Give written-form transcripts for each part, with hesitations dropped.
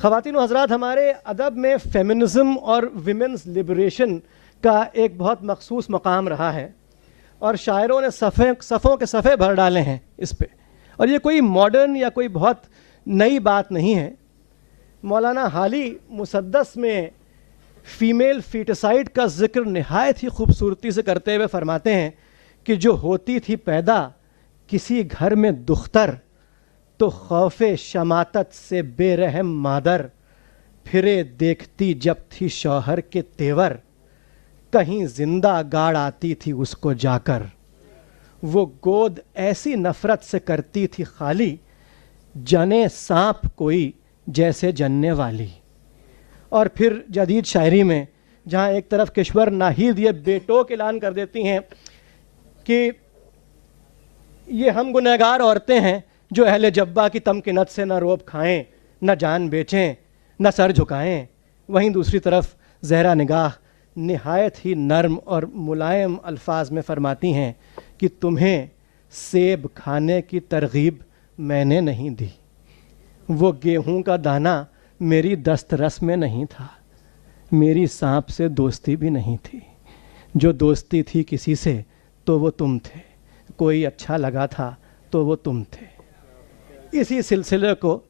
ख़वातीन व हज़रात, हमारे अदब में फ़ेमिनिज़म और विमेंस लिबरेशन का एक बहुत मख़सूस मकाम रहा है और शायरों ने सफ़ों के सफ़े भर डाले हैं इस पे। और ये कोई मॉडर्न या कोई बहुत नई बात नहीं है। मौलाना हाली मुसद्दस में फ़ीमेल फ़ीटिसाइड का ज़िक्र नहायत ही खूबसूरती से करते हुए फ़रमाते हैं कि जो होती थी पैदा किसी घर में दुख्तर, तो खौफ़े शमातत से बेरहम मादर, फिरे देखती जब थी शौहर के तेवर, कहीं जिंदा गाड़ आती थी उसको जाकर, वो गोद ऐसी नफ़रत से करती थी खाली, जने सांप कोई जैसे जनने वाली। और फिर जदीद शायरी में जहाँ एक तरफ किश्वर नाहिद ये बेटोक ऐलान कर देती हैं कि ये हम गुनहगार औरतें हैं जो अहले जब्बा की तमकिनत से न रोब खाएं, न जान बेचें, न सर झुकाएं, वहीं दूसरी तरफ ज़हरा निगाह निहायत ही नर्म और मुलायम अल्फाज में फ़रमाती हैं कि तुम्हें सेब खाने की तरगीब मैंने नहीं दी, वो गेहूं का दाना मेरी दस्तरस में नहीं था, मेरी सांप से दोस्ती भी नहीं थी, जो दोस्ती थी किसी से तो वो तुम थे, कोई अच्छा लगा था तो वो तुम थे। इसी सिलसिले को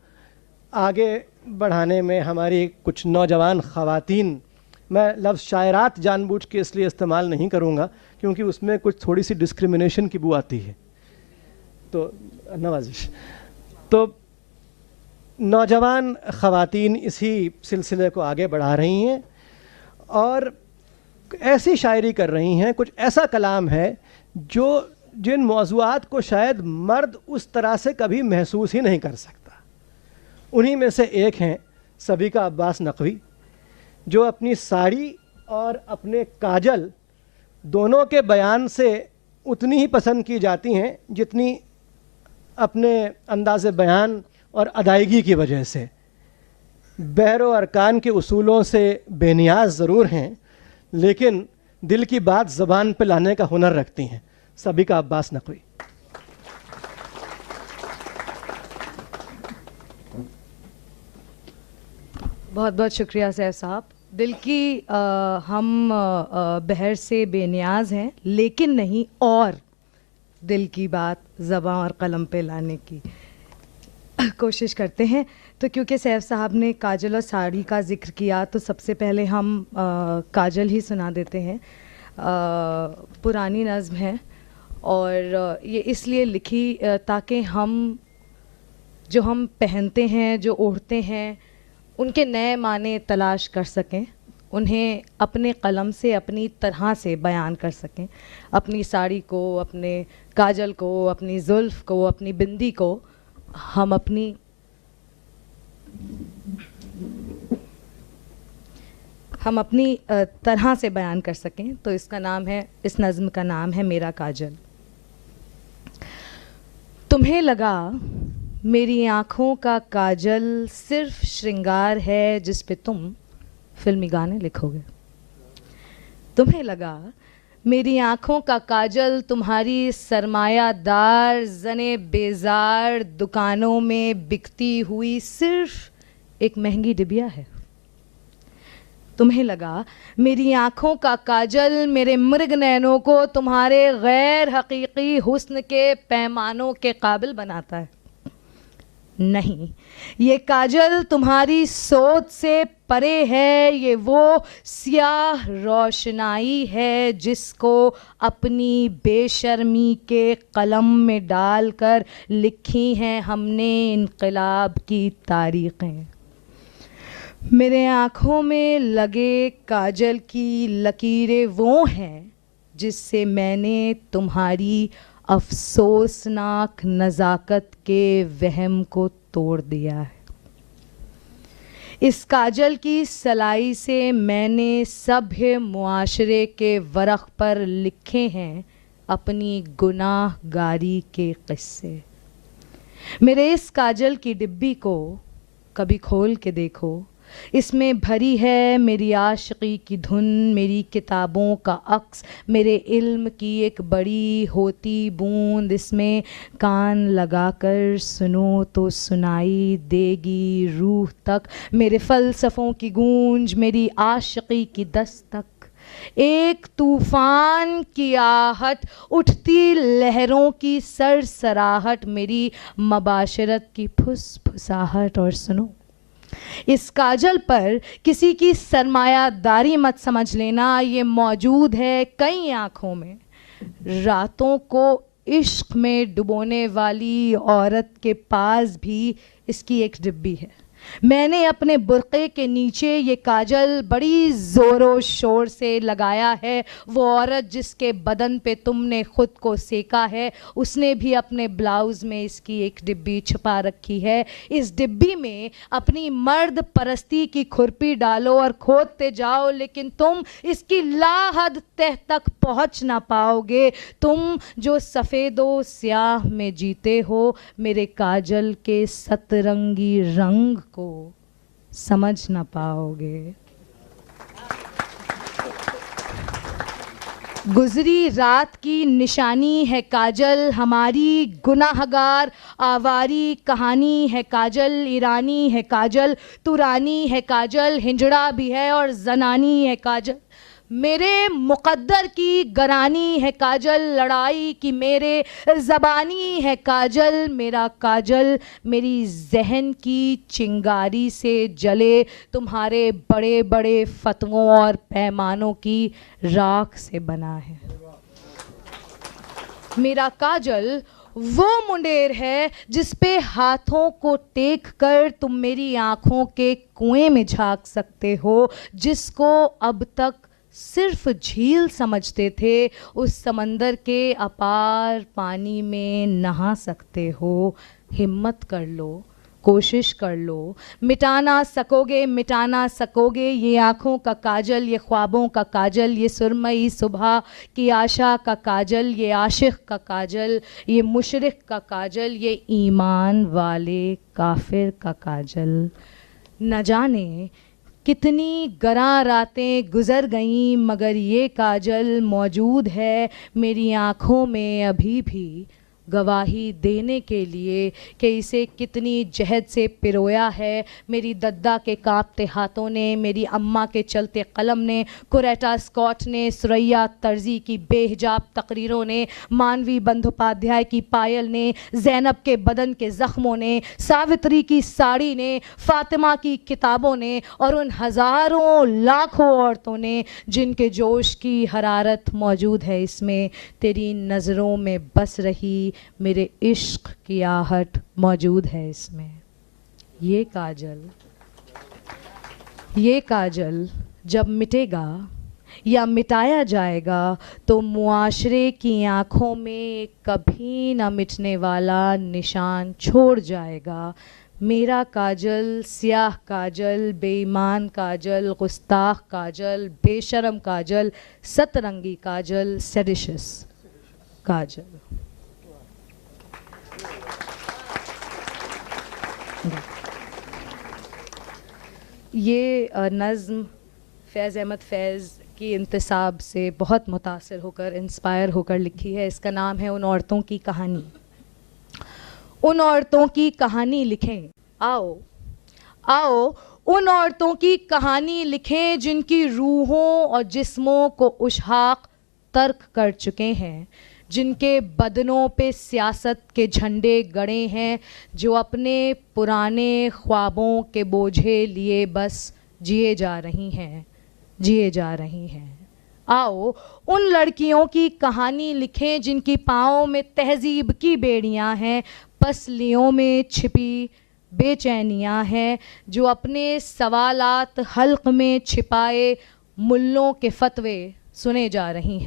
आगे बढ़ाने में हमारी कुछ नौजवान ख़वातीन, मैं लफ्ज़ शायरात जानबूझ के इसलिए इस्तेमाल नहीं करूँगा क्योंकि उसमें कुछ थोड़ी सी डिस्क्रिमिनेशन की बू आती है, तो नवाजिश। तो नौजवान ख़वातीन इसी सिलसिले को आगे बढ़ा रही हैं और ऐसी शायरी कर रही हैं, कुछ ऐसा कलाम है जो जिन मौज़ूआत को शायद मर्द उस तरह से कभी महसूस ही नहीं कर सकता। उन्हीं में से एक हैं सबीका अब्बास नकवी, जो अपनी साड़ी और अपने काजल दोनों के बयान से उतनी ही पसंद की जाती हैं जितनी अपने अंदाज़े बयान और अदायगी की वजह से। बहरो अरकान के उसूलों से बेनियाज ज़रूर हैं, लेकिन दिल की बात ज़बान पे लाने का हुनर रखती हैं। सबीका अब्बास नकवी। बहुत बहुत शुक्रिया सैफ साहब। दिल की हम बहर से बेनियाज हैं, लेकिन नहीं और दिल की बात ज़बां और कलम पे लाने की कोशिश करते हैं। तो क्योंकि सैफ साहब ने काजल और साड़ी का ज़िक्र किया तो सबसे पहले हम काजल ही सुना देते हैं। पुरानी नज़्म है और ये इसलिए लिखी ताकि हम जो हम पहनते हैं, जो ओढ़ते हैं, उनके नए माने तलाश कर सकें, उन्हें अपने कलम से अपनी तरह से बयान कर सकें। अपनी साड़ी को, अपने काजल को, अपनी जुल्फ़ को, अपनी बिंदी को हम अपनी तरह से बयान कर सकें। तो इसका नाम है, इस नज़्म का नाम है मेरा काजल। तुम्हें लगा मेरी आँखों का काजल सिर्फ श्रृंगार है जिस पे तुम फिल्मी गाने लिखोगे। तुम्हें लगा मेरी आँखों का काजल तुम्हारी सरमायादार ज़ने बेजार दुकानों में बिकती हुई सिर्फ एक महंगी डिबिया है। तुम्हें लगा मेरी आँखों का काजल मेरे मृग नैनों को तुम्हारे गैर हकीकी हुस्न के पैमानों के काबिल बनाता है। नहीं, ये काजल तुम्हारी सोच से परे है, ये वो स्याह रोशनाई है जिसको अपनी बेशर्मी के कलम में डालकर लिखी हैं हमने इनकलाब की तारीखें। मेरे आँखों में लगे काजल की लकीरें वो हैं जिससे मैंने तुम्हारी अफसोसनाक नज़ाकत के वहम को तोड़ दिया है। इस काजल की सलाई से मैंने सभ्य मुआशरे के वरक़ पर लिखे हैं अपनी गुनाहगारी के क़िस्से। मेरे इस काजल की डिब्बी को कभी खोल के देखो इसमें भरी है मेरी आशिकी की धुन, मेरी किताबों का अक्स, मेरे इल्म की एक बड़ी होती बूंद। इसमें कान लगाकर सुनो तो सुनाई देगी रूह तक मेरे फ़लसफ़ों की गूंज, मेरी आशिकी की दस्तक। एक तूफान की आहट, उठती लहरों की सरसराहट, मेरी मबाशरत की फुसफुसाहट। और सुनो, इस काजल पर किसी की सरमायादारी मत समझ लेना, ये मौजूद है कई आँखों में। रातों को इश्क में डुबोने वाली औरत के पास भी इसकी एक डिब्बी है। मैंने अपने बुर्क़े के नीचे ये काजल बड़ी ज़ोरों शोर से लगाया है। वो औरत जिसके बदन पे तुमने ख़ुद को सेका है, उसने भी अपने ब्लाउज़ में इसकी एक डिब्बी छुपा रखी है। इस डिब्बी में अपनी मर्द परस्ती की खुरपी डालो और खोदते जाओ, लेकिन तुम इसकी लाहद तह तक पहुँच ना पाओगे। तुम जो सफ़ेदो स्याह में जीते हो, मेरे काजल के सतरंगी रंग को समझ ना पाओगे। गुजरी रात की निशानी है काजल, हमारी गुनाहगार आवारी कहानी है काजल। ईरानी है काजल, तुरानी है काजल, हिंजड़ा भी है और जनानी है काजल। मेरे मुक़द्दर की गरानी है काजल, लड़ाई की मेरे ज़बानी है काजल। मेरा काजल मेरी जहन की चिंगारी से जले, तुम्हारे बड़े बड़े फतवों और पैमानों की राख से बना है। मेरा काजल वो मुंडेर है जिस पे हाथों को टेक कर तुम मेरी आँखों के कुएं में झांक सकते हो, जिसको अब तक सिर्फ झील समझते थे, उस समंदर के अपार पानी में नहा सकते हो। हिम्मत कर लो, कोशिश कर लो, मिटा ना सकोगे ये आँखों का काजल, ये ख्वाबों का काजल, ये सुरमई सुबह की आशा का काजल, ये आशिक का काजल, ये मुशरिक का काजल, ये ईमान वाले काफिर का काजल। न जाने कितनी गरां रातें गुज़र गईं, मगर ये काजल मौजूद है मेरी आँखों में अभी भी, गवाही देने के लिए कि इसे कितनी जहद से पिरोया है मेरी दद्दा के कांपते हाथों ने, मेरी अम्मा के चलते कलम ने, कुरेटा स्कॉट ने, सुरैया तर्जी की बेहिजाब तकरीरों ने, मानवी बंदोपाध्याय की पायल ने, ज़ैनब के बदन के ज़ख्मों ने, सावित्री की साड़ी ने, फ़ातिमा की किताबों ने, और उन हज़ारों लाखों औरतों ने जिनके जोश की हरारत मौजूद है इसमें। तेरी नज़रों में बस रही मेरे इश्क की आहट मौजूद है इसमें। ये काजल जब मिटेगा या मिटाया जाएगा तो मुआशरे की आँखों में कभी न मिटने वाला निशान छोड़ जाएगा। मेरा काजल स्याह काजल, बेईमान काजल, गुस्ताख काजल, बेशरम काजल, सतरंगी काजल, सेडिशस काजल। ये नज़्म फ़ैज़ अहमद फ़ैज़ की इंतसाब से बहुत मुतासिर होकर, इंस्पायर होकर लिखी है। इसका नाम है उन औरतों की कहानी। उन औरतों की कहानी लिखें, आओ आओ उन औरतों की कहानी लिखें जिनकी रूहों और जिस्मों को उशहाक तर्क कर चुके हैं, जिनके बदनों पे सियासत के झंडे गड़े हैं, जो अपने पुराने ख्वाबों के बोझे लिए बस जिए जा रही हैं। आओ उन लड़कियों की कहानी लिखें जिनकी पाँवों में तहजीब की बेड़ियां हैं, पसलियों में छिपी बेचैनियां हैं, जो अपने सवालात हल्क में छिपाए मुल्लों के फतवे सुने जा रही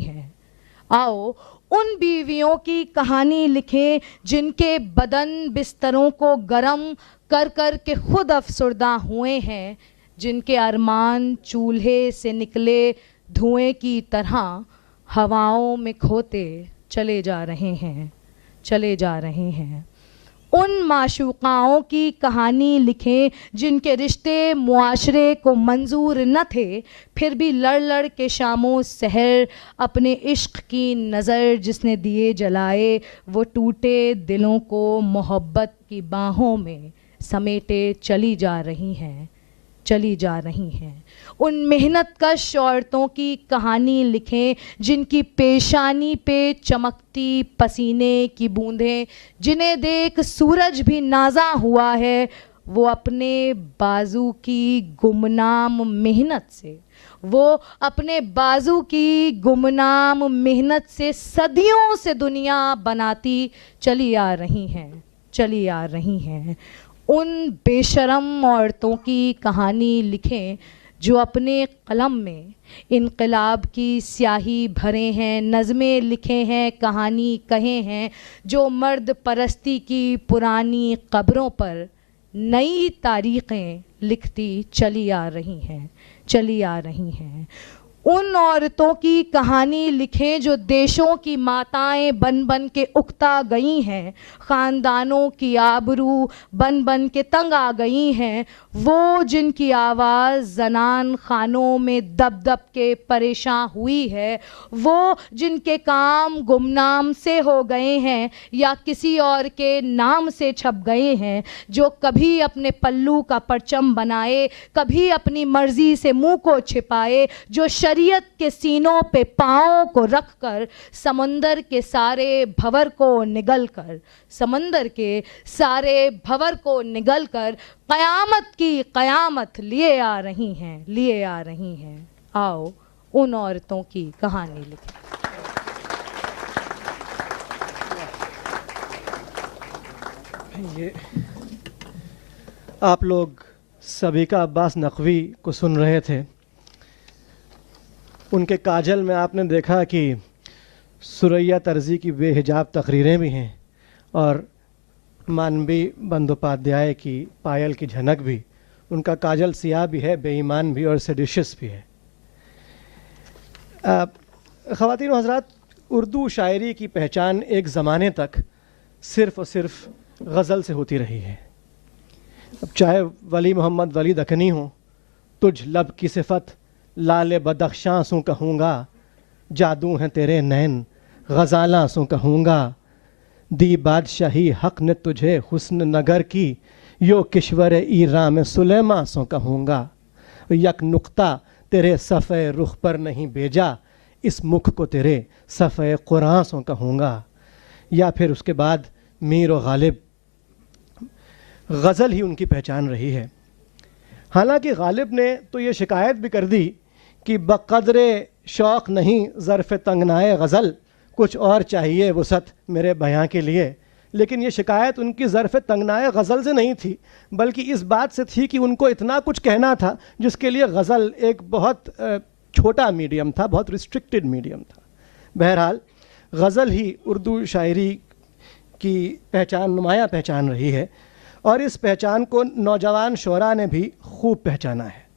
हैं। आओ उन बीवियों की कहानी लिखें जिनके बदन बिस्तरों को गरम कर कर के खुद अफसुर्दा हुए हैं, जिनके अरमान चूल्हे से निकले धुएं की तरह हवाओं में खोते चले जा रहे हैं। उन माशूकाओं की कहानी लिखें जिनके रिश्ते मुआशरे को मंजूर न थे, फिर भी लड़ लड़ के शामों सहर अपने इश्क की नज़र जिसने दिए जलाए, वो टूटे दिलों को मोहब्बत की बाहों में समेटे चली जा रही हैं, चली जा रही हैं। उन मेहनत कश औरतों की कहानी लिखें जिनकी पेशानी पे चमकती पसीने की बूंदें, जिन्हें देख सूरज भी नाज़ा हुआ है, वो अपने बाजू की गुमनाम मेहनत से, वो अपने बाजू की गुमनाम मेहनत से सदियों से दुनिया बनाती चली आ रही हैं, चली आ रही हैं। उन बेशरम औरतों की कहानी लिखें जो अपने कलम में इनकलाब की स्याही भरे हैं, नज़में लिखे हैं, कहानी कहे हैं, जो मर्द परस्ती की पुरानी कब्रों पर नई तारीखें लिखती चली आ रही हैं, चली आ रही हैं। उन औरतों की कहानी लिखें जो देशों की माताएं बन बन के उकता गई हैं, ख़ानदानों की आबरू बन बन के तंग आ गई हैं, वो जिनकी आवाज़ जनान खानों में दब दब के परेशान हुई है, वो जिनके काम गुमनाम से हो गए हैं या किसी और के नाम से छप गए हैं, जो कभी अपने पल्लू का परचम बनाए, कभी अपनी मर्जी से मुंह को छिपाए, जो शरीयत के सीनों पे पाँव को रख कर समंदर के सारे भंवर को निगल कर, समंदर के सारे भंवर को निगल कर क़यामत की क़यामत लिए आ रही हैं, लिए आ रही हैं। आओ उन औरतों की कहानी लिखें। ये आप लोग सबीका अब्बास नकवी को सुन रहे थे। उनके काजल में आपने देखा कि सुरैया तर्जी की बेहिजाब तकरीरें भी हैं और मानवी बंदोपाध्याय की पायल की झनक भी। उनका काजल सियाह भी है, बेईमान भी और सेडिशियस भी है। ख़वातीन व हज़रात, उर्दू शायरी की पहचान एक ज़माने तक सिर्फ़ और सिर्फ गज़ल से होती रही है। अब चाहे वली मोहम्मद वली दखनी हो, तुझ लब की सिफत लाल बदख्शां सू कहूँगा, जादू हैं तेरे नैन गज़ालां सू कहूँगा, दी बादशाही हक़ ने तुझे हुस्न नगर की, यो किश्वर ईरान में सुलेमा सो कहूँगा, यक नुक्ता तेरे सफ़े रुख पर नहीं भेजा, इस मुख को तेरे सफ़े कुरान सो कहूँगा। या फिर उसके बाद मीर व गालिब, गज़ल ही उनकी पहचान रही है। हालांकि गालिब ने तो ये शिकायत भी कर दी कि बक़द्रे शौक़ नहीं ज़र्फ़ तंगनाए गज़ल, कुछ और चाहिए वुसअत मेरे बयां के लिए। लेकिन ये शिकायत उनकी ज़र्फ़ तंगनाए गज़ल से नहीं थी, बल्कि इस बात से थी कि उनको इतना कुछ कहना था जिसके लिए गज़ल एक बहुत छोटा मीडियम था, बहुत रिस्ट्रिक्टेड मीडियम था। बहरहाल गज़ल ही उर्दू शायरी की पहचान, नुमायाँ पहचान रही है और इस पहचान को नौजवान शोरा ने भी खूब पहचाना है।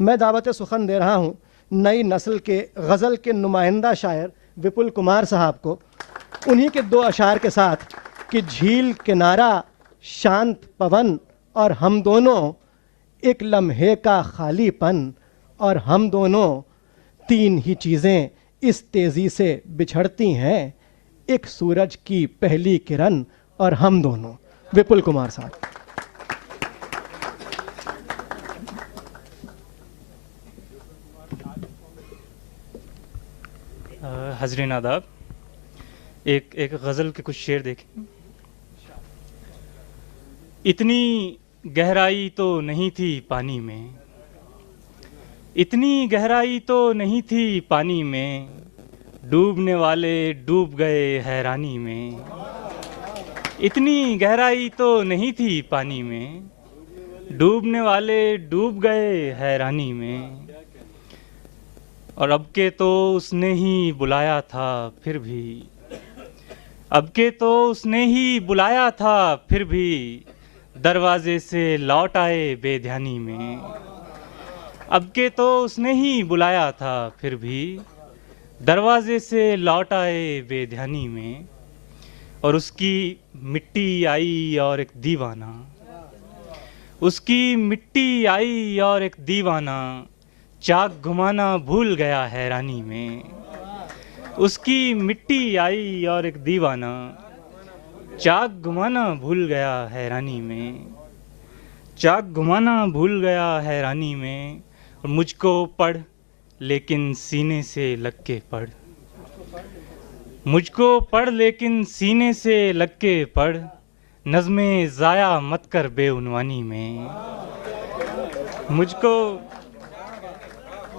मैं दावत सुखन दे रहा हूँ नई नस्ल के गज़ल के नुमाइंदा शायर विपुल कुमार साहब को, उन्हीं के दो अशार के साथ कि झील किनारा शांत पवन और हम दोनों, एक लम्हे का खालीपन और हम दोनों, तीन ही चीज़ें इस तेज़ी से बिछड़ती हैं, एक सूरज की पहली किरण और हम दोनों। विपुल कुमार साहब। हज़रीन आदाब, एक गज़ल के कुछ शेर देखें। इतनी गहराई तो नहीं थी पानी में, इतनी गहराई तो नहीं थी पानी में, डूबने वाले डूब गए हैरानी में। इतनी गहराई तो नहीं थी पानी में, डूबने वाले डूब गए हैरानी में। और अब के तो उसने ही बुलाया था फिर भी, अब के तो उसने ही बुलाया था फिर भी, दरवाजे से लौट आए बेध्यानी में। अब के तो उसने ही बुलाया था फिर भी, दरवाजे से लौट आए बेध्यानी में। और उसकी मिट्टी आई और एक दीवाना, उसकी मिट्टी आई और एक दीवाना चाक घुमाना भूल गया हैरानी में। उसकी मिट्टी आई और एक दीवाना चाक घुमाना भूल गया हैरानी में, चाक घुमाना भूल गया हैरानी में। और मुझको पढ़ लेकिन सीने से लग के पढ़, मुझको पढ़ लेकिन सीने से लग के पढ़, नज़्में ज़ाया मत कर बेउनवानी में।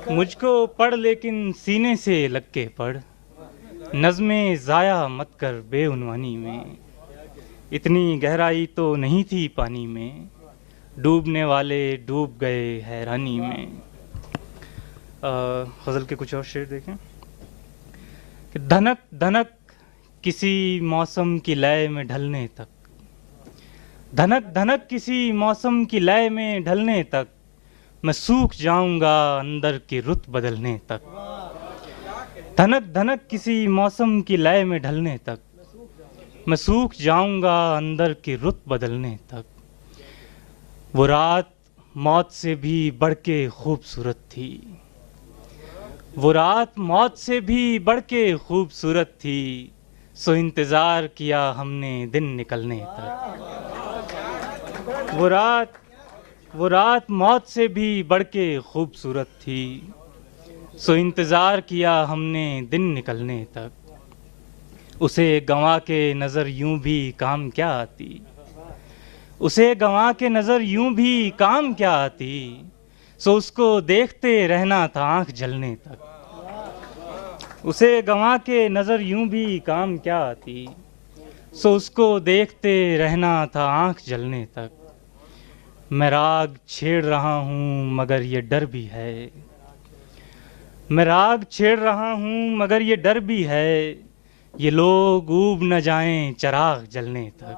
मुझको पढ़ लेकिन सीने से लग के पढ़, नज़्में ज़ाया मत कर बेउनवानी में। इतनी गहराई तो नहीं थी पानी में, डूबने वाले डूब गए हैरानी में। ग़ज़ल के कुछ और शेर देखें कि धनक धनक किसी मौसम की लय में ढलने तक, धनक धनक किसी मौसम की लय में ढलने तक, मैं सूख जाऊंगा अंदर की रुत बदलने तक। धनक धनक किसी मौसम की लय में ढलने तक, मैं सूख जाऊंगा अंदर की रुत बदलने तक। वो रात मौत से भी बढ़ के खूबसूरत थी, वो रात मौत से भी बढ़ के खूबसूरत थी, सो इंतज़ार किया हमने दिन निकलने तक। वो रात मौत से भी बढ़ के खूबसूरत थी, सो इंतज़ार किया हमने दिन निकलने तक। उसे गंवा के नज़र यूं भी काम क्या आती, उसे गंवा के नज़र यूं भी काम क्या आती, सो उसको देखते रहना था आँख जलने तक। उसे गंवा के नज़र यूं भी काम क्या आती, सो उसको देखते रहना था आँख जलने तक। मैं राग छेड़ रहा हूँ मगर ये डर भी है, मैं राग छेड़ रहा हूँ मगर ये डर भी है, ये लोग ऊब न जाएं चिराग जलने तक।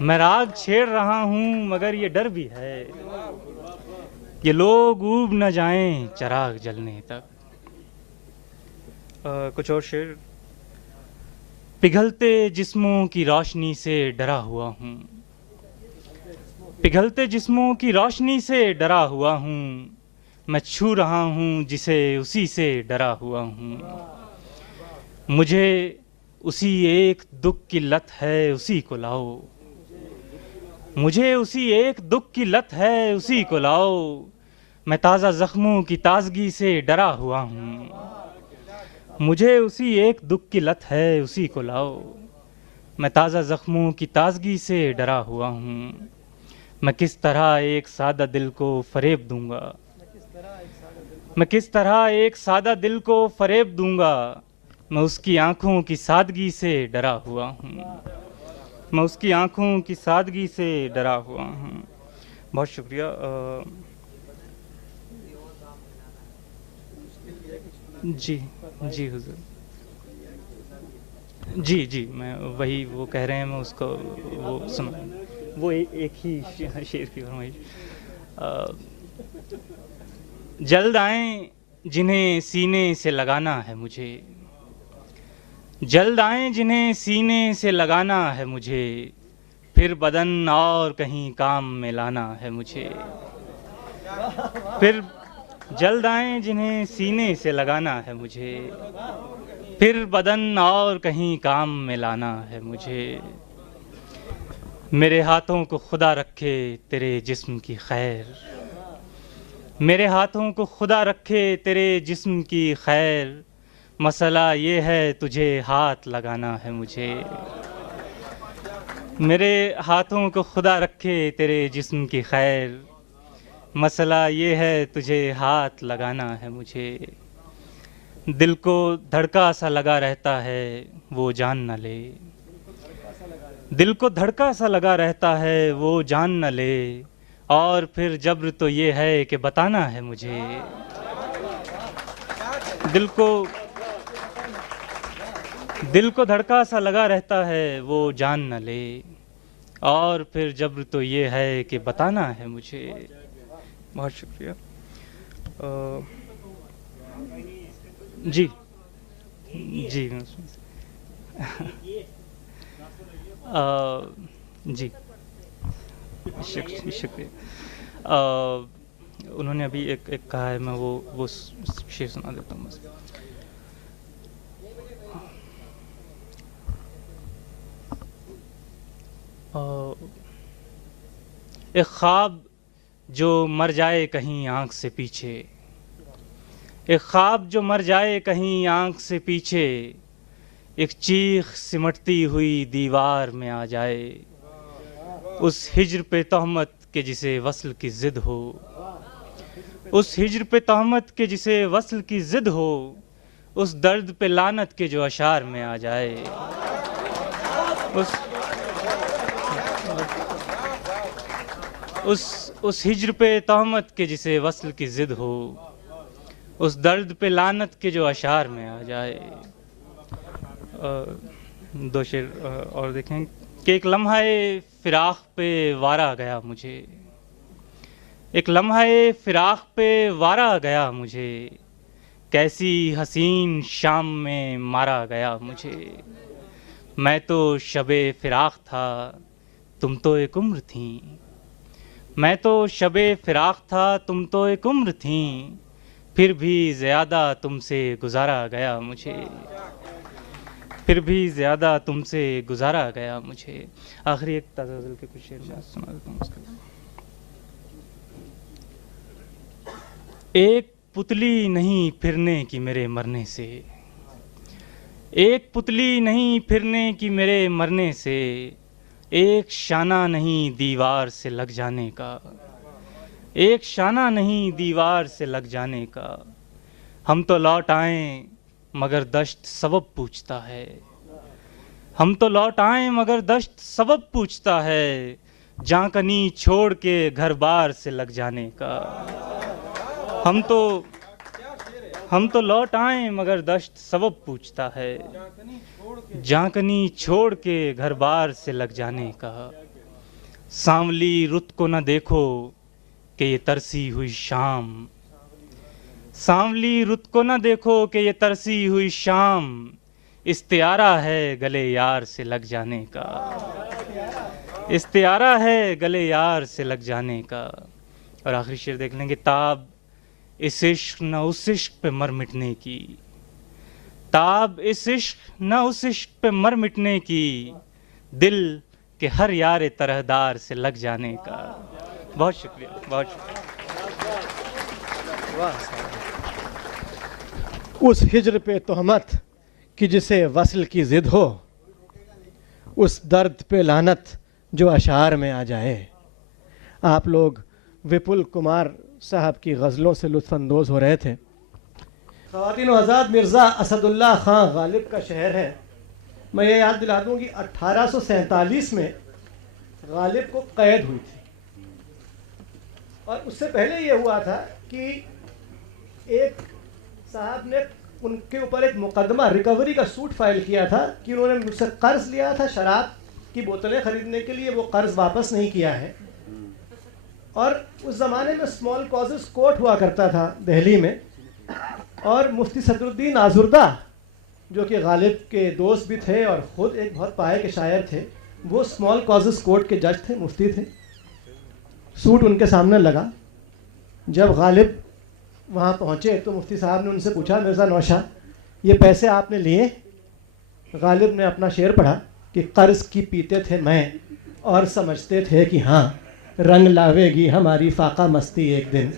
मैं राग छेड़ रहा हूँ मगर ये डर भी है, ये लोग ऊब न जाएं चिराग जलने तक। कुछ और शेर। पिघलते जिस्मों की रोशनी से डरा हुआ हूँ, पिघलते जिस्मों की रोशनी से डरा हुआ हूँ, मैं छू रहा हूँ जिसे उसी से डरा हुआ हूँ। मुझे उसी एक दुख की लत है उसी को लाओ, मुझे उसी एक दुख की लत है उसी को लाओ, मैं ताज़ा ज़ख्मों की ताज़गी से डरा हुआ हूँ। मुझे उसी एक दुख की लत है उसी को लाओ, मैं ताज़ा ज़ख्मों की ताज़गी से डरा हुआ हूँ। मैं किस तरह एक सादा दिल को फ़रेब दूंगा, मैं किस तरह एक सादा दिल को फ़रेब दूंगा, मैं उसकी आँखों की सादगी से डरा हुआ हूँ, मैं उसकी आँखों की सादगी से डरा हुआ हूँ। बहुत शुक्रिया। जी हुजूर, जी मैं वही वो कह रहे हैं, मैं उसको वो सुना, वो एक ही शेर की फरमाइश। जल्द आएं जिन्हें सीने से लगाना है मुझे, जल्द आएं जिन्हें सीने से लगाना है मुझे, फिर बदन और कहीं काम में लाना है मुझे। फिर जल्द आएं जिन्हें सीने से लगाना है मुझे, फिर बदन और कहीं काम में लाना है मुझे। मेरे हाथों को खुदा रखे तेरे जिस्म की खैर, मेरे हाथों को खुदा रखे तेरे जिस्म की खैर, मसला ये है तुझे हाथ लगाना है मुझे। मेरे हाथों को खुदा रखे तेरे जिस्म की खैर, मसला ये है तुझे हाथ लगाना है मुझे। दिल को धड़का सा लगा रहता है वो जान न ले, दिल को धड़का सा लगा रहता है वो जान न ले, और फिर जब्र तो ये है कि बताना है मुझे। दिल को धड़का सा लगा रहता है वो जान न ले, और फिर जब्र तो ये है कि बताना है मुझे। बहुत शुक्रिया। जी जी शुक्रिया। उन्होंने अभी एक कहा है, मैं वो शेर सुना देता हूँ बस। एक ख्वाब जो मर जाए कहीं आँख से पीछे, एक ख्वाब जो मर जाए कहीं आँख से पीछे, एक चीख सिमटती हुई दीवार में आ जाए, उस हिज्र पे तहमत के जिसे वस्ल की ज़िद हो, उस हिज्र पे तहमत के जिसे वस्ल की ज़िद हो, उस दर्द पे लानत के जो अशार में आ जाए, उस हिज्र पे तहमत के जिसे वस्ल की ज़िद हो, उस दर्द पे लानत के जो अशार में आ जाए। दो शेर और देखें कि एक लम्हा-ए फ़िराक़ पे वारा गया मुझे, एक लम्हा-ए फ़िराक़ पे वारा गया मुझे, कैसी हसीन शाम में मारा गया मुझे, मैं तो शबे फ़िराक़ था तुम तो एक उम्र थी, मैं तो शबे फ़िराक़ था तुम तो एक उम्र थी, फिर भी ज़्यादा तुमसे गुज़ारा गया मुझे, फिर भी ज़्यादा तुमसे गुज़ारा गया मुझे। आखिरी एक ताज़ा गज़ल के कुछ शेर मैं सुना देता हूँ उसके। एक पुतली नहीं फिरने की मेरे मरने से, एक पुतली नहीं फिरने की मेरे मरने से, एक शाना नहीं दीवार से लग जाने का, एक शाना नहीं दीवार से लग जाने का, हम तो लौट आए मगर दश्त सबब पूछता है, हम तो लौट आए मगर दश्त सबब पूछता है, जांकनी छोड़ के घर बार से लग जाने का, हम तो लौट आए मगर दश्त सबब पूछता है, जांकनी छोड़ के घर बार से लग जाने का, सांवली रुत को न देखो कि ये तरसी हुई शाम, सांवली रुत को न देखो कि ये तरसी हुई शाम, इस्तियारा है गले यार से लग जाने का, इस्तियारा है गले यार से लग जाने का। और आखिरी शेर देख लेंगे, ताब इस इश्क न उस इश्क पे मर मिटने की, ताब इस इश्क न उस इश्क पे मर मिटने की, दिल के हर यार तरहदार से लग जाने का। बहुत शुक्रिया, बहुत शुक्रिया। उस हिज्र पे तोहमत कि जिसे वस्ल की ज़िद हो, उस दर्द पे लानत जो अशार में आ जाए। आप लोग विपुल कुमार साहब की गज़लों से लुत्फ़अंदोज़ हो रहे थे। ख़वातीन आज़ाद मिर्ज़ा असदुल्ला ख़ान गालिब का शहर है। मैं ये याद दिला दूँ कि 1847 में गालिब को क़ैद हुई थी, और उससे पहले ये हुआ था कि एक साहब ने उनके ऊपर एक मुकदमा रिकवरी का सूट फाइल किया था कि उन्होंने मुझसे कर्ज़ लिया था शराब की बोतलें ख़रीदने के लिए, वो कर्ज़ वापस नहीं किया है। और उस ज़माने में स्मॉल कॉजेस कोर्ट हुआ करता था दिल्ली में, और मुफ्ती सदरुद्दीन आजुर्दा जो कि गालिब के दोस्त भी थे और ख़ुद एक बहुत पाए के शायर थे, वो स्मॉल कॉजेस कोर्ट के जज थे, मुफ्ती थे। सूट उनके सामने लगा। जब गालिब वहाँ पहुँचे तो मुफ्ती साहब ने उनसे पूछा, मिर्ज़ा नौशाद ये पैसे आपने लिए? गालिब ने अपना शेर पढ़ा कि कर्ज़ की पीते थे मैं और समझते थे कि हाँ रंग लावेगी हमारी फाका मस्ती एक दिन।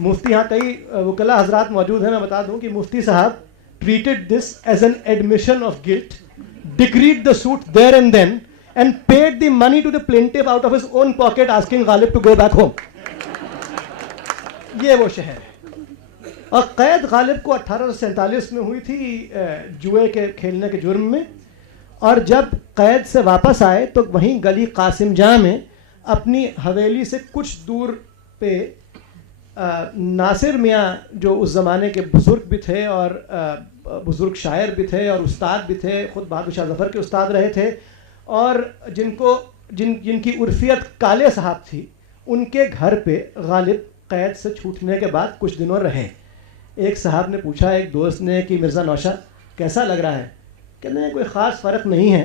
मुफ्ती, यहाँ कई वकला हजरात मौजूद हैं, मैं बता दूँ कि मुफ्ती साहब treated this as an admission of guilt, decreed the suit there and then and paid the money to the plaintiff out of his own pocket, asking Ghalib to go back home. ये वो शहर है। और कैद गालिब को 1847 में हुई थी जुए के खेलने के जुर्म में, और जब कैद से वापस आए तो वहीं गली कासिम जहाँ में अपनी हवेली से कुछ दूर पे नासिर मियाँ जो उस ज़माने के बुज़ुर्ग भी थे और बुज़ुर्ग शायर भी थे और उस्ताद भी थे, ख़ुद बहादुर शाह ज़फ़र के उस्ताद रहे थे, और जिनकी उर्फियत काले साहब थी, उनके घर पे गालिब कैद से छूटने के बाद कुछ दिनों रहे। एक साहब ने पूछा एक दोस्त ने कि मिर्ज़ा नौशाद कैसा लग रहा है? कहते हैं कोई ख़ास फ़र्क नहीं है,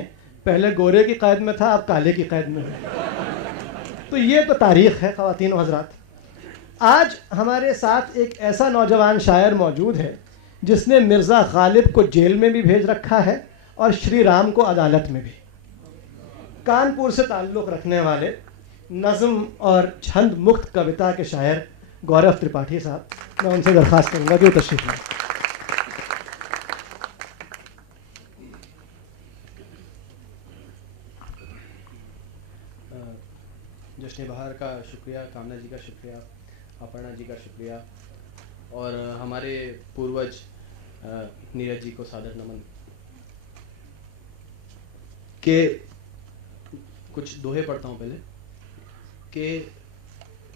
पहले गोरे की कैद में था, अब काले की कैद में है। तो ये तो तारीख है ख़वातीन और हज़रात। आज हमारे साथ एक ऐसा नौजवान शायर मौजूद है जिसने मिर्ज़ा गालिब को जेल में भी भेज रखा है और श्री राम को अदालत में भी। कानपुर से ताल्लुक़ रखने वाले नज़्म और छंद मुक्त कविता के शायर गौरव त्रिपाठी साहब, मैं उनसे दरख्वास्त करूँगा जो तशरीफ़ लाएं। जश्न बहार का शुक्रिया, कामना जी का शुक्रिया, अपर्णा जी का शुक्रिया और हमारे पूर्वज नीरज जी को सादर नमन। के कुछ दोहे पढ़ता हूँ पहले। कि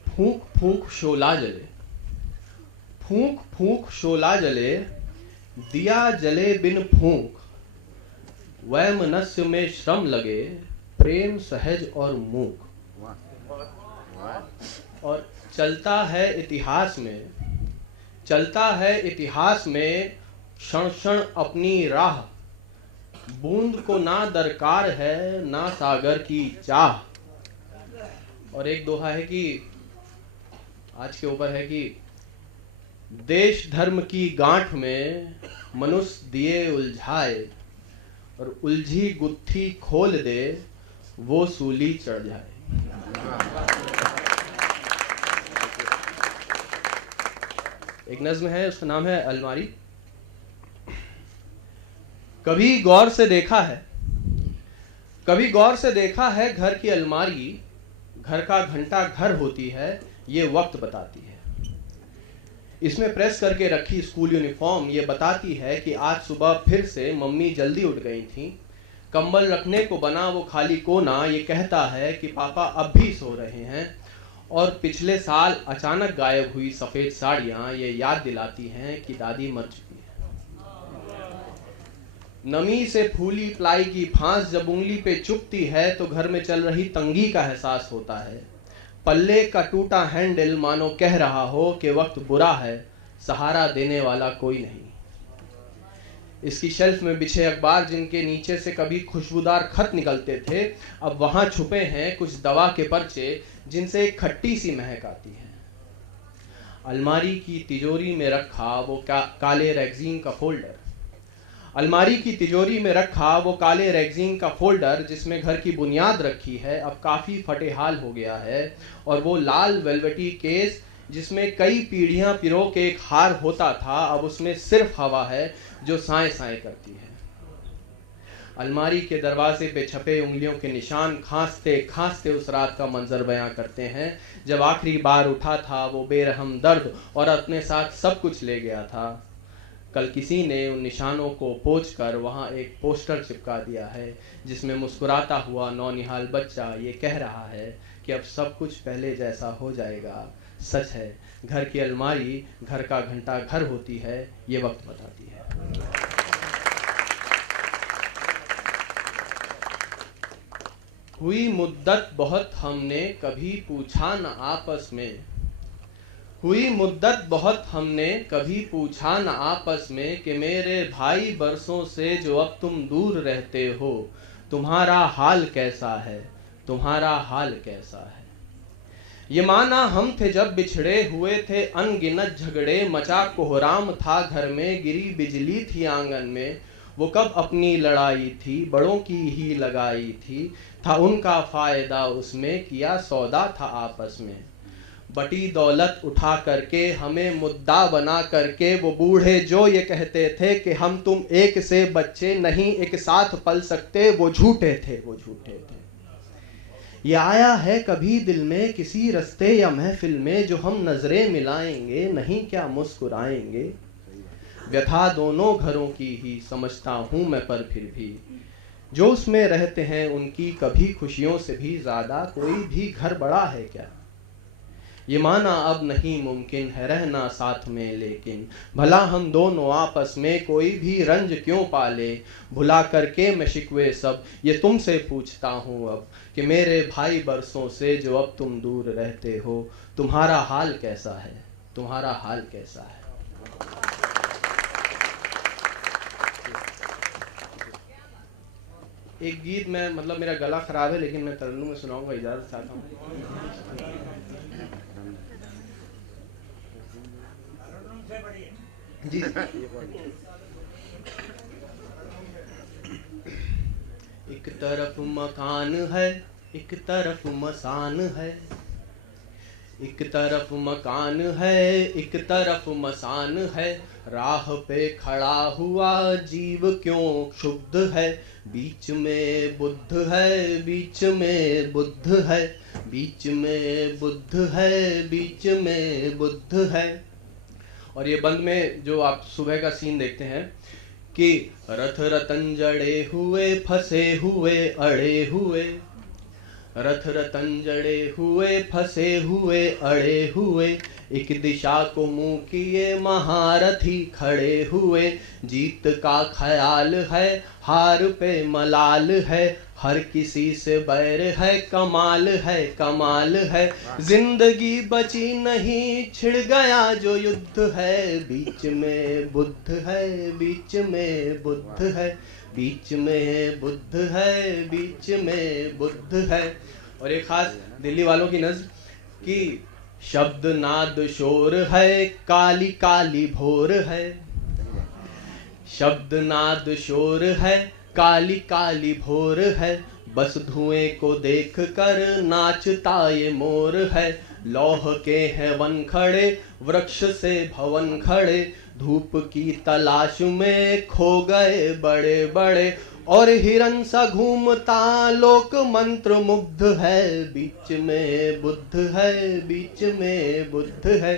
फूंक फूंक शोला जले, फूंक फूंक शोला जले, दिया जले बिन फूंक, वह मनस्य में श्रम लगे, प्रेम सहज और मूक। और चलता है इतिहास में, चलता है इतिहास में क्षण क्षण अपनी राह, बूंद को ना दरकार है ना सागर की चाह। और एक दोहा है कि आज के ऊपर है कि देश धर्म की गांठ में मनुष्य दिए उलझाए, और उलझी गुत्थी खोल दे वो सूली चढ़ जाए। एक नज्म है, उसका नाम है अलमारी। कभी गौर से देखा है, कभी गौर से देखा है, घर की अलमारी घर का घंटा घर होती है, ये वक्त बताती है। इसमें प्रेस करके रखी स्कूल यूनिफॉर्म ये बताती है कि आज सुबह फिर से मम्मी जल्दी उठ गई थी। कंबल रखने को बना वो खाली कोना ये कहता है कि पापा अब भी सो रहे हैं। और पिछले साल अचानक गायब हुई सफेद साड़ियां ये याद दिलाती हैं कि दादी मर चुकी है। नमी से फूली प्लाई की फांस जब उंगली पे चुभती है तो घर में चल रही तंगी का एहसास होता है। पल्ले का टूटा हैंडल मानो कह रहा हो कि वक्त बुरा है, सहारा देने वाला कोई नहीं। इसकी शेल्फ में बिछे अखबार जिनके नीचे से कभी खुशबूदार खत निकलते थे, अब वहां छुपे हैं कुछ दवा के पर्चे जिनसे एक खट्टी सी महक आती है। अलमारी की तिजोरी में रखा वो काले रैगजीन का फोल्डर, अलमारी की तिजोरी में रखा वो काले रैगजीन का फोल्डर जिसमें घर की बुनियाद रखी है, अब काफी फटेहाल हो गया है। और वो लाल वेलवेटी केस जिसमें कई पीढ़ियां पिरो के एक हार होता था, अब उसमें सिर्फ हवा है जो साए साए करती है। अलमारी के दरवाजे पे छपे उंगलियों के निशान खांसते खांसते उस रात का मंजर बयां करते हैं जब आखिरी बार उठा था वो बेरहम दर्द और अपने साथ सब कुछ ले गया था। कल किसी ने उन निशानों को पोंछकर वहां एक पोस्टर चिपका दिया है जिसमें मुस्कुराता हुआ नौनिहाल बच्चा ये कह रहा है कि अब सब कुछ पहले जैसा हो जाएगा। सच है, घर की अलमारी घर का घंटा घर होती है, ये वक्त बताती है। हुई मुद्दत बहुत हमने कभी पूछा न आपस में, हुई मुद्दत बहुत हमने कभी पूछा न आपस में कि मेरे भाई बरसों से जो अब तुम दूर रहते हो, तुम्हारा हाल कैसा है, तुम्हारा हाल कैसा है। ये माना हम थे जब बिछड़े हुए थे अनगिनत झगड़े, मचा कोहराम था घर में, गिरी बिजली थी आंगन में। वो कब अपनी लड़ाई थी, बड़ों की ही लगाई थी, था उनका फायदा उसमें, किया सौदा था आपस में। बटी दौलत उठा करके हमें मुद्दा बना करके वो बूढ़े जो ये कहते थे कि हम तुम एक से बच्चे नहीं एक साथ पल सकते, वो झूठे थे, वो झूठे थे। ये आया है कभी दिल में किसी रस्ते या महफिल में, जो हम नजरें मिलाएंगे नहीं क्या मुस्कुराएंगे। व्यथा दोनों घरों की ही समझता हूं मैं, पर फिर भी जो उसमें रहते हैं उनकी कभी खुशियों से भी ज्यादा कोई भी घर बड़ा है क्या। ये माना अब नहीं मुमकिन है रहना साथ में, लेकिन भला हम दोनों आपस में कोई भी रंज क्यों पाले। भुला करके मैं शिकवे सब ये तुमसे पूछता हूँ अब कि मेरे भाई बरसों से जो अब तुम दूर रहते हो, तुम्हारा हाल कैसा है, तुम्हारा हाल कैसा है। एक गीत में, मतलब मेरा गला खराब है लेकिन मैं तरन्नुम में सुनाऊंगा, इजाजत चाहता हूँ। जी एक तरफ मकान है, एक तरफ मसान है, एक तरफ मकान है, एक तरफ मसान है, राह पे खड़ा हुआ जीव क्यों क्षुब्ध है, बीच में बुद्ध है, बीच में बुद्ध है, बीच में बुद्ध है, बीच में बुद्ध है। और ये बंद में जो आप सुबह का सीन देखते हैं कि रथ रतन जड़े हुए, फंसे हुए, अड़े हुए, रथ रतन जड़े हुए, फंसे हुए, अड़े हुए, एक दिशा को मुंह किए महारथी खड़े हुए, जीत का ख्याल है, हार पे मलाल है, हर किसी से बैर है, कमाल है, कमाल है, जिंदगी बची नहीं, छिड़ गया जो युद्ध है, बीच में बुद्ध है, बीच में बुद्ध है, बीच में बुद्ध है, बीच में बुद्ध है। और एक खास दिल्ली वालों की नज़्म कि शब्द नाद शोर है, काली काली भोर है, शब्द नाद शोर है, काली काली भोर है, बस धुएं को देख कर नाचता ये मोर है, लौह के हैं वन खड़े, वृक्ष से भवन खड़े, धूप की तलाश में खो गए बड़े बड़े, और हिरन सा घूमता लोक मंत्र मुग्ध है, बीच में बुद्ध है, बीच में बुद्ध है,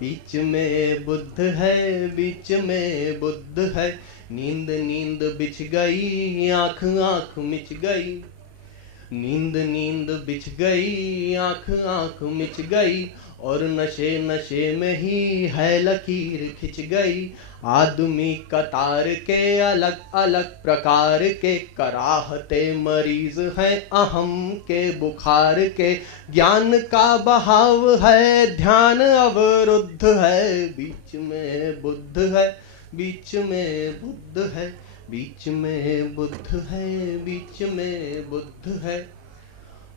बीच में बुद्ध है, बीच में बुद्ध है, नींद नींद बिछ गई, आँख आँख मिच गई, नींद नींद बिछ गई, आँख आँख मिच गई, और नशे नशे में ही है लकीर खिंच गई, आदमी कतार के अलग अलग प्रकार के, कराहते मरीज हैं अहम के बुखार के, ज्ञान का बहाव है, ध्यान अवरुद्ध है, बीच में बुद्ध है, बीच में बुद्ध है, बीच में बुद्ध है, बीच में बुद्ध है।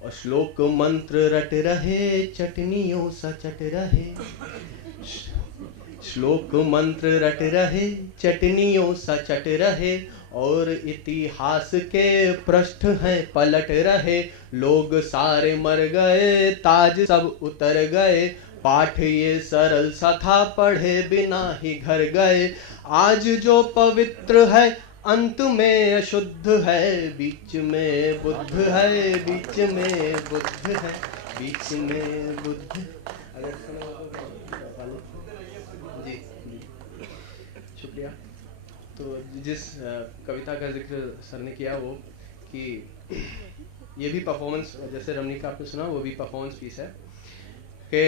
और श्लोक मंत्र रट रहे, चटनियों सा चट रहे, श्लोक मंत्र रट रहे, चटनियों सा चट रहे, और इतिहास के पृष्ठ हैं पलट रहे, लोग सारे मर गए, ताज सब उतर गए, पाठ ये सरल सा था, पढ़े बिना ही घर गए, आज जो पवित्र है अंत में अशुद्ध है, बीच में बुद्ध है, बीच में बुद्ध है, बीच में बुद्ध। जी शुक्रिया। तो जिस कविता का जिक्र सर ने किया वो कि ये भी परफॉर्मेंस, जैसे रमनी का आपने सुना, वो भी परफॉर्मेंस पीस है कि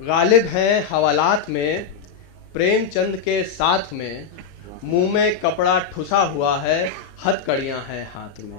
गालिब हैं हवालात में, प्रेमचंद के साथ में, मुंह में कपड़ा ठुसा हुआ है, हथकड़ियां हैं हाथ में।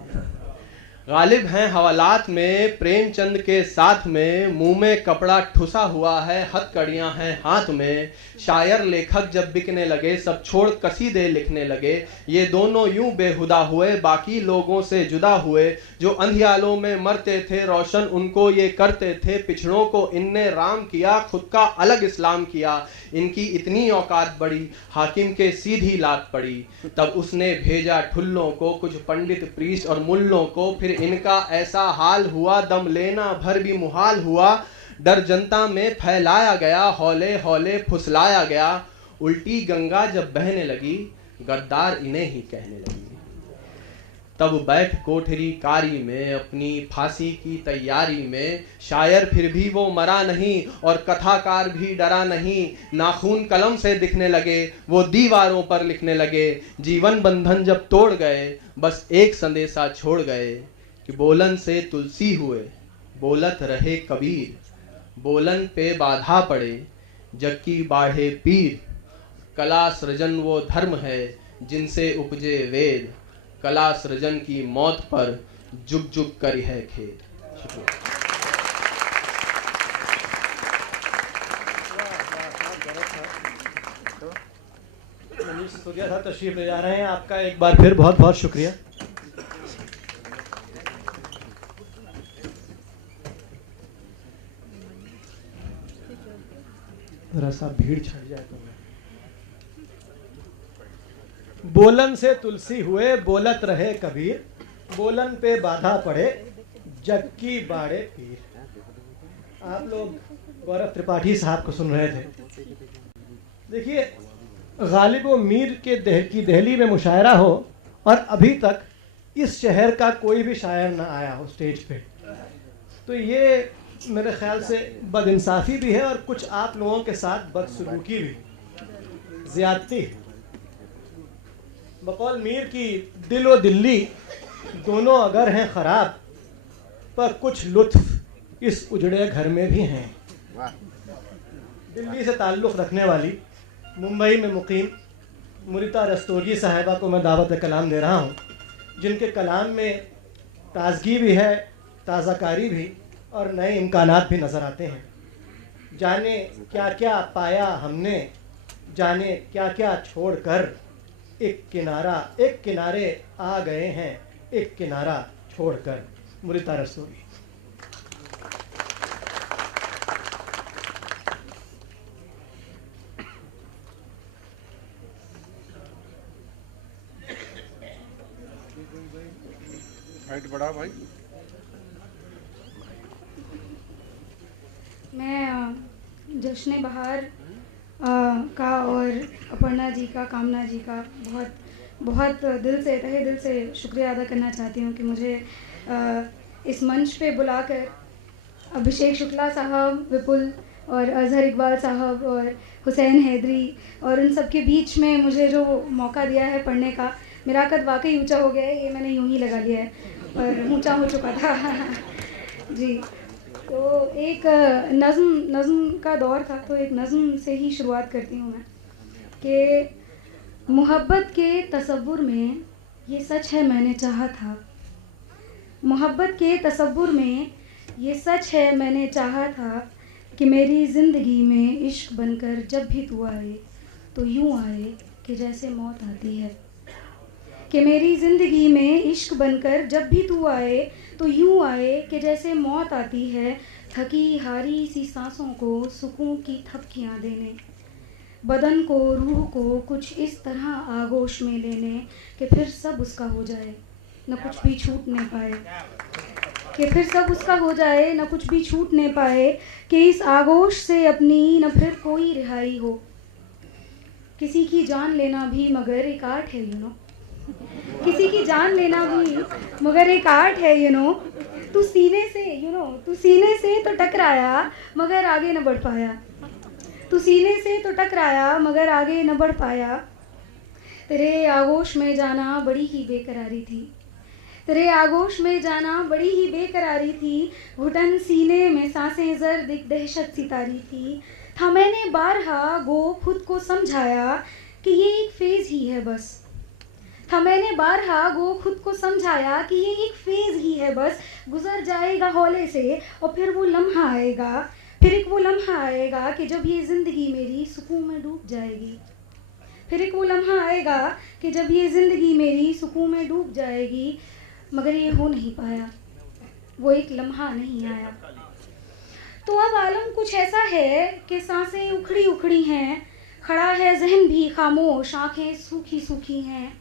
गालिब हैं हवालात में, प्रेमचंद के साथ में, मुंह में कपड़ा ठुसा हुआ है, हथकड़ियां हैं हाथ में, शायर लेखक जब बिकने लगे, सब छोड़ कसीदे लिखने लगे, ये दोनों यूं बेहुदा हुए, बाकी लोगों से जुदा हुए, जो अंधियालों में मरते थे रोशन उनको ये करते थे, पिछड़ों को इनने राम किया, खुद का अलग इस्लाम किया, इनकी इतनी औकात बड़ी, हाकिम के सीधी लात पड़ी, तब उसने भेजा ठुल्लों को, कुछ पंडित प्रीस्ट और मुल्लों को, फिर इनका ऐसा हाल हुआ, दम लेना भर भी मुहाल हुआ, डर जनता में फैलाया गया, हौले हौले फुसलाया गया, उल्टी गंगा जब बहने लगी, गद्दार इन्हें ही कहने लगी, तब बैठ कोठरी कारी में, अपनी फांसी की तैयारी में, शायर फिर भी वो मरा नहीं, और कथाकार भी डरा नहीं, नाखून कलम से दिखने लगे, वो दीवारों पर लिखने लगे, जीवन बंधन जब तोड़ गए, बस एक संदेशा छोड़ गए, कि बोलन से तुलसी हुए, बोलत रहे कबीर, बोलन पे बाधा पड़े, जग की बाढ़े पीर, कला सृजन वो धर्म है, जिनसे उपजे वेद, कला सृजन की मौत पर जुग जुग कर है खेद। शुक्रिया। मनीष सिसोदिया साहब तशरीफ ले जा रहे हैं, आपका एक बार फिर बहुत बहुत शुक्रिया। जरा सा भीड़ छट जाए तो। बोलन से तुलसी हुए बोलत रहे कबीर, बोलन पे बाधा पड़े जग की बाड़े पीर। आप लोग गौरव त्रिपाठी साहब को सुन रहे थे। देखिए, गालिब व मीर की दहली में मुशायरा हो और अभी तक इस शहर का कोई भी शायर ना आया हो स्टेज पे, तो ये मेरे ख्याल से बदइंसाफ़ी भी है और कुछ आप लोगों के साथ बदसलूकी भी, ज़्यादती। बकौल मीर की दिल व दिल्ली दोनों अगर हैं ख़राब, पर कुछ लुत्फ़ इस उजड़े घर में भी हैं। दिल्ली से ताल्लुक़ रखने वाली मुंबई में मुकीम मुरिता रस्तोगी साहिबा को मैं दावत कलाम दे रहा हूँ, जिनके कलाम में ताजगी भी है, ताज़ाकारी भी और नए इम्कानात भी नज़र आते हैं। जाने क्या क्या पाया हमने, जाने क्या क्या छोड़कर, एक किनारे आ गए हैं, एक किनारा छोड़कर। मुरिता रस्तोगी। हाइट बढ़ा भाई। मैं जश्न बहार का और अपर्णा जी का, कामना जी का बहुत बहुत दिल से, तहे दिल से शुक्रिया अदा करना चाहती हूँ कि मुझे इस मंच पे बुलाकर अभिषेक शुक्ला साहब, विपुल और अजहर इकबाल साहब और हुसैन हैदरी और उन सब के बीच में मुझे जो मौका दिया है पढ़ने का। मेरा कद वाकई ऊंचा हो गया है, ये मैंने यूं ही लगा लिया है, पर ऊंचा हो चुका था जी। तो एक नज़्म का दौर था, तो एक नज़्म से ही शुरुआत करती हूँ मैं कि मोहब्बत के तसव्वुर में ये सच है मैंने चाहा था, मोहब्बत के तसव्वुर में ये सच है मैंने चाहा था कि मेरी ज़िंदगी में इश्क बनकर जब भी तू आए तो यूँ आए कि जैसे मौत आती है, कि मेरी ज़िंदगी में इश्क बनकर जब भी तू आए तो यूँ आए कि जैसे मौत आती है, थकी हारी सी सांसों को सुकून की थपकियाँ देने, बदन को रूह को कुछ इस तरह आगोश में लेने कि फिर सब उसका हो जाए न कुछ भी छूट नहीं पाए, कि फिर सब उसका हो जाए न कुछ भी छूट नहीं पाए, कि इस आगोश से अपनी न फिर कोई रिहाई हो। किसी की जान लेना भी मगर एक आर्ट है यू नो, किसी की जान लेना भी मगर एक आर्ट है यू नो। तू सीने से तू सीने से तो टकराया मगर आगे न बढ़ पाया, तू सीने से तो टकराया मगर आगे न बढ़ पाया। तेरे आगोश में जाना बड़ी ही बेकरारी थी, तेरे आगोश में जाना बड़ी ही बेकरारी थी, घुटन सीने में सांसें जर्द एक दहशत सी तारी थी। था मैंने बारहा गो खुद को समझाया कि ये एक फेज़ ही है बस, था मैंने बारहा गो खुद को समझाया कि ये एक फेज़ ही है बस, गुजर जाएगा हौले से और फिर वो लम्हा आएगा, फिर एक वो लम्हा आएगा कि जब ये ज़िंदगी मेरी सुकून में डूब जाएगी, फिर एक वो लम्हा आएगा कि जब ये ज़िंदगी मेरी सुकून में डूब जाएगी। मगर ये हो नहीं पाया, वो एक लम्हा नहीं आया। तो अब आलम कुछ ऐसा है कि सांसें उखड़ी उखड़ी हैं, खड़ा है जहन भी खामोश, आँखें सूखी सूखी हैं।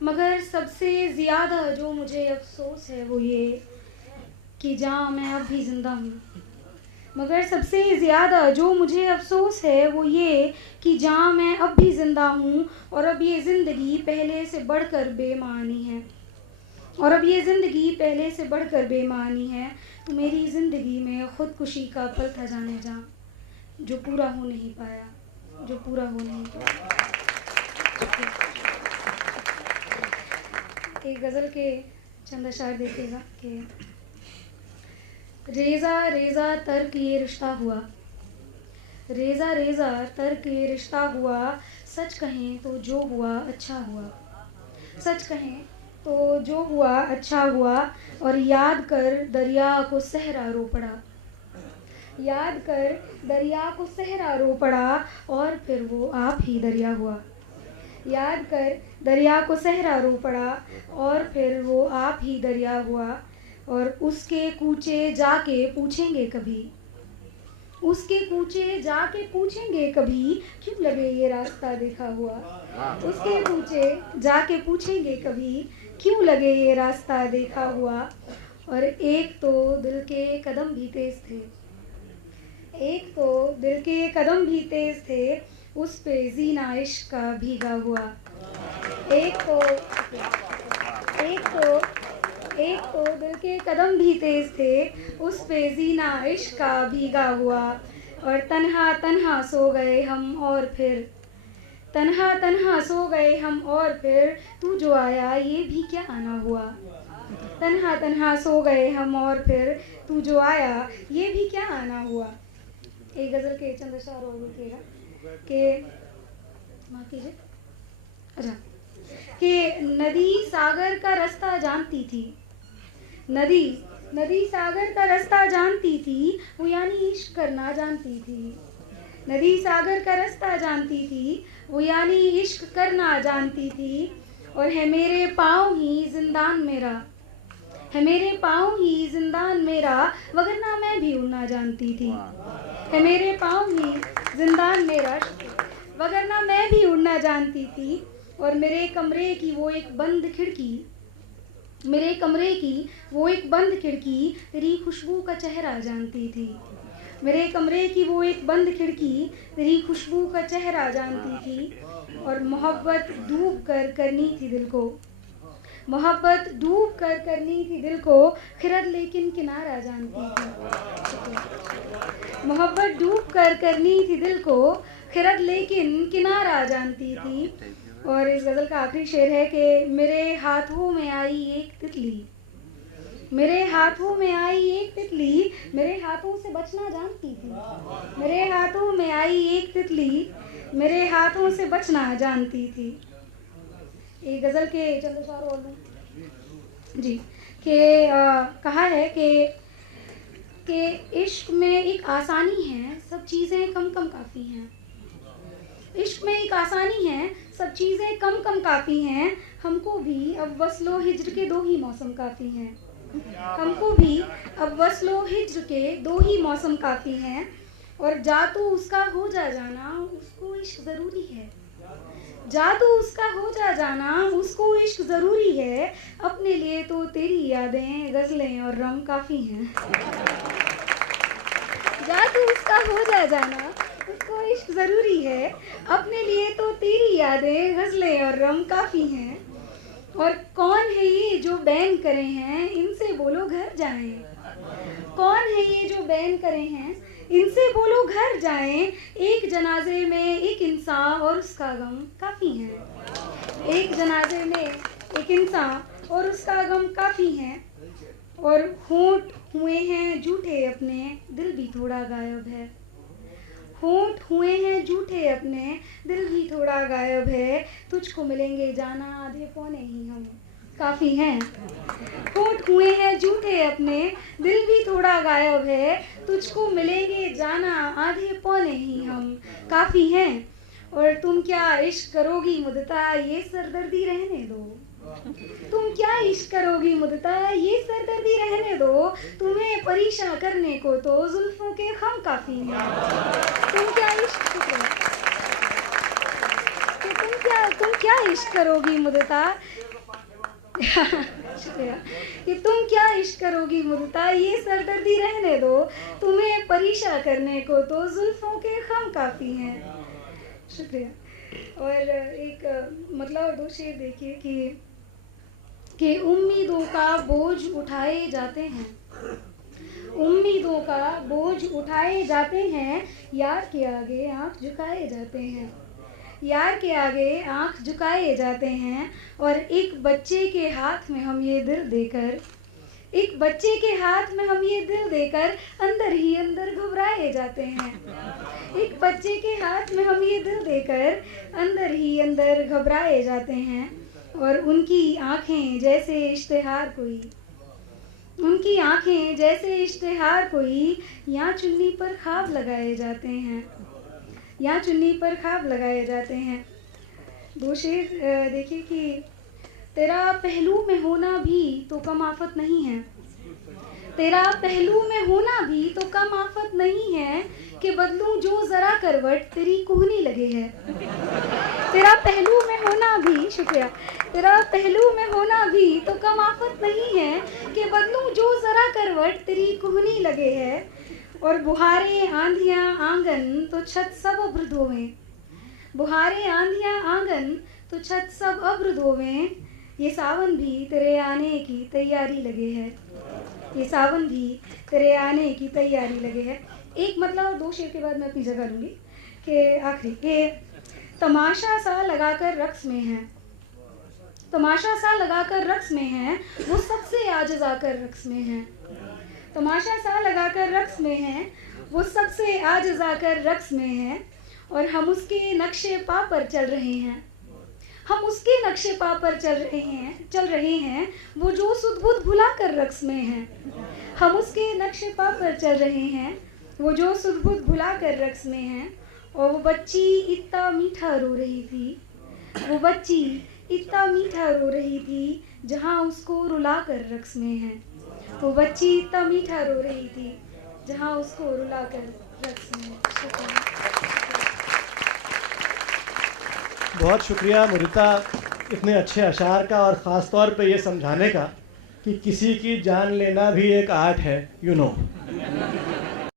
मगर सबसे ज़्यादा जो मुझे अफसोस है वो ये कि जहाँ मैं अब भी ज़िंदा हूँ, मगर सबसे ज़्यादा जो मुझे अफसोस है वो ये कि जहाँ मैं अब भी ज़िंदा हूँ और अब ये ज़िंदगी पहले से बढ़कर बेमानी है, और अब ये ज़िंदगी पहले से बढ़कर बेमानी है। तो मेरी ज़िंदगी में ख़ुदकुशी का पल था जाने जा, जो पूरा हो नहीं पाया, जो पूरा हो नहीं पाया। एक गज़ल के चंद अशार देखिएगा कि रेज़ा रेज़ा तर्क ये रिश्ता हुआ, रेज़ा रेज़ा तर्क ये रिश्ता हुआ, सच कहें तो जो हुआ अच्छा हुआ, सच कहें तो जो हुआ अच्छा हुआ। और याद कर दरिया को सहरा रो पड़ा, याद कर दरिया को सहरा रो पड़ा और फिर वो आप ही दरिया हुआ, याद कर दरिया को सहरा रो पड़ा और फिर वो आप ही दरिया हुआ। और उसके कूचे जाके पूछेंगे कभी, उसके कूचे जाके पूछेंगे कभी, क्यों लगे ये रास्ता देखा हुआ। उसके कूचे जाके पूछेंगे कभी, क्यों लगे ये रास्ता देखा हुआ। और एक तो दिल के कदम भी तेज थे, एक तो दिल के कदम भी तेज थे, उस पे जीना इश्क का भीगा हुआ। एक तो दिल के कदम भी तेज थे, उस पे जीना इश्क का भीगा हुआ। और तन्हा तन्हा सो गए हम और फिर, तन्हा तन्हा सो गए हम और फिर, तू जो आया ये भी क्या आना हुआ। तन्हा तन्हा सो गए हम और फिर, तू जो आया ये भी क्या आना हुआ। एक गज़ल के चंद अशआर और लिखिएगा कि माफ़ कीजिए, अच्छा, कि नदी सागर का रास्ता जानती थी, नदी सागर का रास्ता जानती थी, वो यानी इश्क करना जानती थी। नदी सागर का रास्ता जानती थी, वो यानी इश्क करना जानती थी। और है मेरे पाँव ही जिंदान मेरा, है मेरे पाँव ही जिंदान मेरा, वगरना मैं भी उड़ना जानती थी। है मेरे पाँव ही जिंदान मेरा, वगरना मैं भी उड़ना जानती थी। और मेरे कमरे की वो एक बंद खिड़की, मेरे कमरे की वो एक बंद खिड़की, तेरी खुशबू का चेहरा जानती थी। मेरे कमरे की वो एक बंद खिड़की, तेरी खुशबू का चेहरा जानती थी। और मोहब्बत डूब कर करनी थी दिल को, मोहब्बत डूब कर करनी थी दिल को, खिरद लेकिन किनारा जानती थी। मोहब्बत डूब कर करनी थी दिल को, खिरद लेकिन किनारा जानती थी। और इस गज़ल का आखिरी शेर है कि मेरे हाथों में आई एक तितली, मेरे हाथों में आई एक तितली, मेरे हाथों से बचना जानती थी। मेरे हाथों में आई एक तितली, मेरे हाथों से बचना जानती थी। एक गज़ल के चंद अशआर और दूँ जी, कि कहा है कि इश्क में एक आसानी है, सब चीज़ें कम कम काफ़ी हैं। इश्क में एक आसानी है, सब चीज़ें कम कम काफ़ी हैं। हमको भी अब वस्लो हिज्र के दो ही मौसम काफ़ी हैं। हमको भी अब वस्लो हिज्र के दो ही मौसम काफ़ी हैं। और जादू उसका हो जा जाना, उसको इश्क ज़रूरी है। जादू उसका हो जा जाना, उसको इश्क ज़रूरी है। अपने लिए तो तेरी यादें, गज़लें और रम काफ़ी हैं। जादू उसका हो जा जाना, उसको इश्क ज़रूरी है। अपने लिए तो तेरी यादें, गज़लें और रम काफ़ी हैं। और कौन है ये जो बैन करे हैं, इनसे बोलो घर जाएं। कौन है ये जो बैन करे हैं, इनसे बोलो घर जाएं। एक जनाजे में एक इंसान और उसका गम काफ़ी है। एक जनाजे में एक इंसान और उसका गम काफ़ी है। और होंठ हुए हैं झूठे अपने, दिल भी थोड़ा गायब है। होंठ हुए हैं झूठे अपने, दिल भी थोड़ा गायब है। तुझको मिलेंगे जाना, आधे पौने ही हम काफ़ी हैं। होंठ हुए हैं झूठे अपने, दिल भी थोड़ा गायब है। तुझको मिलेंगे जाना, आधे पौने ही हम काफ़ी हैं। और तुम क्या इश्क करोगी मुद्दता, ये सरदर्दी रहने दो। तुम क्या इश्क करोगी मुद्दता, ये सरदर्दी रहने दो। तुम्हें परेशान करने को तो जुल्फों के खम काफ़ी हैं। तुम क्या इश्क तुम क्या इश्क करोगी मुद्दता, शुक्रिया, कि तुम क्या इश्क करोगी मुद्दता, ये सरदर्दी रहने दो। तुम्हें परेशान करने को तो जुल्फों के खम काफ़ी हैं। शुक्रिया। और एक मतलब दो शेर देखिए कि उम्मीदों का बोझ उठाए जाते हैं, उम्मीदों का बोझ उठाए जाते हैं। यार के आगे आंख झुकाए जाते हैं, यार के आगे आंख झुकाए जाते हैं। और एक बच्चे के हाथ में हम ये दिल देकर, एक बच्चे के हाथ में हम ये दिल देकर अंदर ही अंदर घबराए जाते हैं। एक बच्चे के हाथ में हम ये दिल देकर अंदर ही अंदर घबराए जाते हैं। और उनकी आंखें जैसे इश्तिहार कोई, उनकी आंखें जैसे इश्तिहार कोई, यहाँ चुन्नी पर ख्वाब लगाए जाते हैं, यहाँ चुन्नी पर ख्वाब लगाए जाते हैं। दो शेर देखिए कि तेरा पहलू में होना भी तो कम आफत नहीं है, तेरा पहलू में होना भी तो कम आफत नहीं है। कि बदलूं जो जरा करवट तेरी कोहनी लगे है। तेरा पहलू में होना भी, शुक्रिया, तेरा पहलू में होना भी तो कम आफत नहीं है कि बदलूं जो जरा करवट तेरी कोहनी लगे है। और बुहारे आंधियां आंगन तो छत सब अब्र धोवें, बुहारे आंधियां आंगन तो छत सब अब्र धोवें। ये सावन भी तेरे आने की तैयारी लगे है, ये सावन भी तेरे आने की तैयारी लगे है। एक मतलब और 2 शेर के बाद मैं अपनी जगह लूँगी कि आखिरी ये तमाशा सा लगाकर रक्स में है, तमाशा सा लगाकर रक्स में है, वो सबसे आजिज़ आकर रक्स में है। तमाशा सा लगाकर रक्स में है, वो सबसे आजिज़ आकर रक्स में है। और हम उसके नक्शे पा पर चल रहे हैं, हम उसके नक्शे पा पर चल रहे हैं, वो जो सुध-बुध भुला कर रक्स में है। हम उसके नक्शे पा पर चल रहे हैं, वो जो सुध-बुध भुला कर रक्स में है। और वो बच्ची इतना मीठा रो रही थी, वो बच्ची इतना मीठा रो रही थी, जहाँ उसको रुला कर रक्स में है। वो बच्ची इतना मीठा रो रही थी, जहाँ उसको रुला कर रक्स में है। शुक्रिया। बहुत शुक्रिया मुदिता, इतने अच्छे अशार का और ख़ास तौर पे ये समझाने का कि किसी की जान लेना भी एक आर्ट है, यू नो।